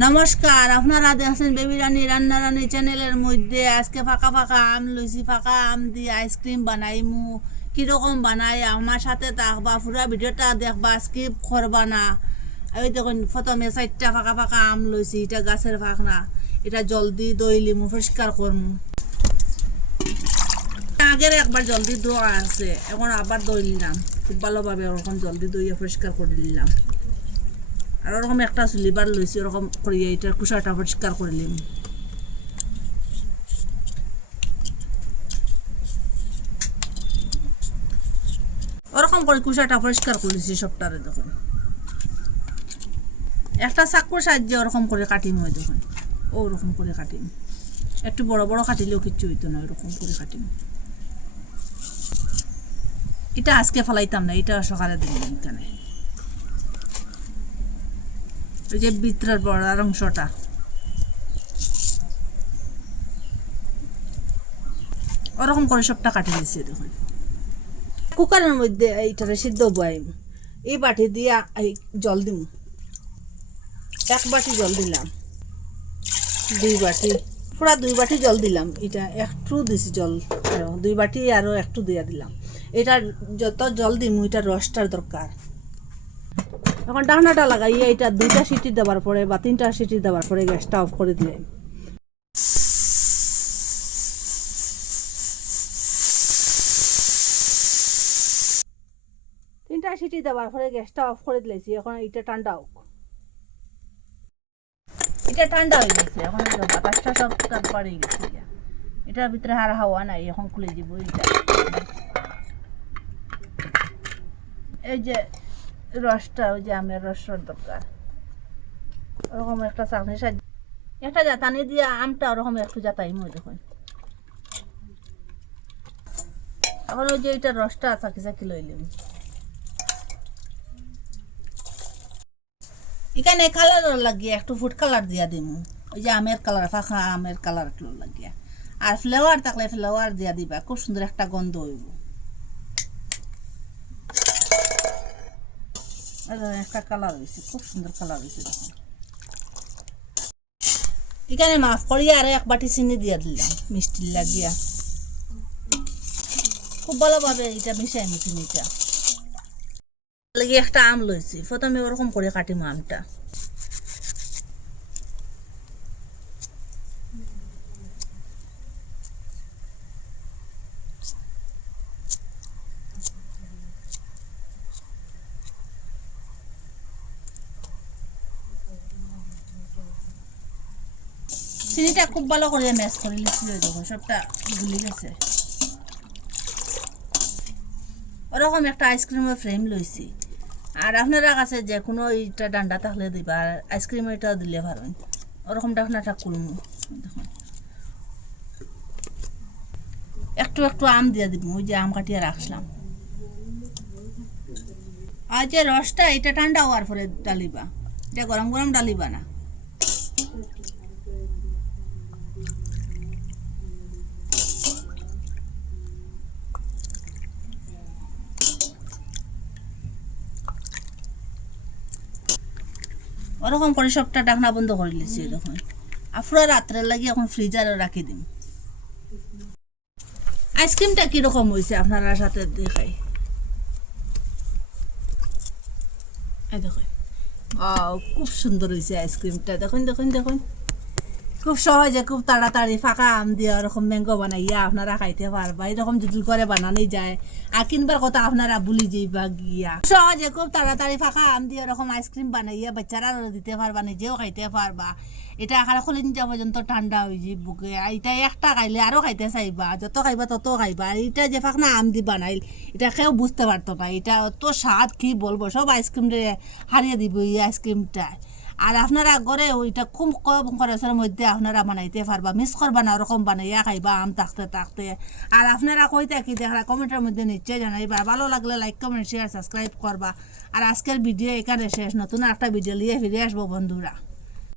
নমস্কার, আপনারা দেখছেন বেবি রানী রান্না রানী চ্যানেলের মধ্যে। আজকে ফাঁকা ফাঁকা আম লইছি, ফাঁকা আম দিয়ে আইসক্রিম বানাইমু। কীরকম বানাই আমার সাথে থাকবা, পুরা ভিডিওটা দেখবা, স্কিপ করবা না। ওই দেখুন, প্রথমে 4টা ফাঁকা ফাঁকা আম লইছি, এটা গাছের ফাঁকনা। এটা জলদি দইলিমু, পরিষ্কার করমু। আগের একবার জলদি ধোয়া আছে, এখন আবার দই নিলাম খুব ভালোভাবে, ওরকম জলদি দইয়ে পরিষ্কার করে নিলাম। আর ওরকম একটা সুলিবার লইছি, ওরকম করিয়ে এটার কুসাটা পরিষ্কার করে নিলাম। ওরকম করে কুসাটা পরিষ্কার করেছি সবটারে। দেখুন, একটা চাকুর সাহায্যে ওরকম করে কাটিম। হয় দেখুন, ওরকম করে কাটিম। একটু বড় বড় কাটিলেও কিচ্ছু হইতো না, ওরকম করে কাটিম। এটা আজকে ফেলাইতাম না, এটা সকালে দিলাম। এখানে ওই যে ভিতরের বড়ার অংশটা, ওরকম করে সবটা কাটি দিয়েছি। দেখুন, কুকারের মধ্যে এইটারে সিদ্ধ বয়াইম। এই বাটি দিয়ে জল দিম। 1 বাটি জল দিলাম, 2 বাটি, পুরা 2 বাটি জল দিলাম। এটা একটু দিছি জল, 2 বাটি আরও একটু দিয়ে দিলাম। এটা যত জল দিম এটা রসটার দরকার। এখন ডাকনাটা লাগাইয়া এটা 2টা সিটি দেওয়ার পরে বা 3টা সিটি দেওয়ার পরে গ্যাসটা অফ করে দিলাম। তিনটা সিটি দেওয়ার পরে গ্যাসটা অফ করে দিয়েছি। এখন এটা ঠান্ডা হোক। এটা ঠান্ডা হয়ে গেছে, এখন বাতাসটা সব তারপরে গেছে। এটার ভিতরে আর হাওয়া নাই, এখন খুলে দিব। এই যে রসটা, ওই যে আমের রসের দরকার, ওরকম একটা চাকনি সাহায্য, একটা জাতানি দিয়ে আমটা ওরকম একটু জাতাইম। দেখুন, এখন ওই যে এটা রসটা চাকি চাকি লইলাম। এখানে কালার লাগিয়ে একটু ফুড কালার দিয়া দিম। ওই যে আমের কালার, ফাঁকা আমের কালার একটু লাগিয়া। আর ফ্লেভার থাকলে ফ্লেভার দিয়া দিবা, খুব সুন্দর একটা গন্ধ হইব। একটা কালার হয়েছে, খুব সুন্দর কালার হয়েছে। দেখুন, এখানে মাফ করিয়া আর 1 বাটি চিনি দিয়া দিলাম মিষ্টি লাগিয়া। খুব ভালোভাবে এটা মিশাই নি চিনিটা। লাগিয়ে একটা আম লইছি, প্রথমে ওরকম করে কাটিম আমটা। চিনিটা খুব ভালো করে ম্যাশ করে লিখছিল। দেখুন, সবটা গুলি গেছে। ওরকম একটা আইসক্রিমের ফ্রেম লইছি। আর আপনারা কাছে যে কোনো এইটা ডান্ডা থাকলে দিবা, আর আইসক্রিম এটা দিলে পারেন। ওরকম ডাকনাটা খুলমু। দেখুন, একটু একটু আম দিয়ে দিব, ওই যে আম কাটিয়ে রাখলাম। আর যে রসটা, এটা ঠান্ডা হওয়ার পরে ডালিবা, এটা গরম গরম ডালিবা না। ওরকম করে সবটা ঢাকনা বন্ধ করে লিছি। দেখুন, আফরা রাত্রে লাগি এখন ফ্রিজারে রাখি দিম। আইসক্রিমটা কিরকম হয়েছে আপনারা সাথে দেখাই। এই দেখুন, খুব সুন্দর হয়েছে আইসক্রিমটা। দেখুন দেখুন দেখুন, খুব সহজে, খুব তাড়াতাড়ি ফাঁকা আম দিয়ে ওরকম ম্যাঙ্গো বানাইয়া আপনারা খাইতে পারবা। এরকম যদি করে বানানোই যায়, আর কিনবার কথা আপনারা ভুলি যাইবা গিয়া। সহজে খুব তাড়াতাড়ি ফাঁকা আম দিয়ে ওরকম আইসক্রিম বানাইয়া বাচ্চারা দিতে পারবা, নিজেও খাইতে পারবা। এটা আকারে খলিন যা পর্যন্ত ঠান্ডা হয়ে যায় বুকে। এটা একটা খাইলে আরও খাইতে চাইবা, যত খাইবা তত খাইবা। আর এটা যে ফাঁকনা আম দি বানাইল, এটা কেউ বুঝতে পারতো না। এটা অত স্বাদ কি বলবো, সব আইসক্রিম হারিয়ে দিব এই আইসক্রিমটা। আর আপনারা ঘরে ওইটা খুব কম খরচের মধ্যে আপনারা বানাইতে পারবা, মিস করবা না। ওরকম বানাইয়া খাইবা আম থাকতে থাকতে। আর আপনারা কই থাকি দেখা কমেন্টের মধ্যে নিশ্চয় জানাইবা। ভালো লাগলে লাইক, কমেন্ট, শেয়ার, সাবস্ক্রাইব করবা। আর আজকের ভিডিও এখানে শেষ। নতুন একটা ভিডিও নিয়ে ফিরে আসবো বন্ধুরা।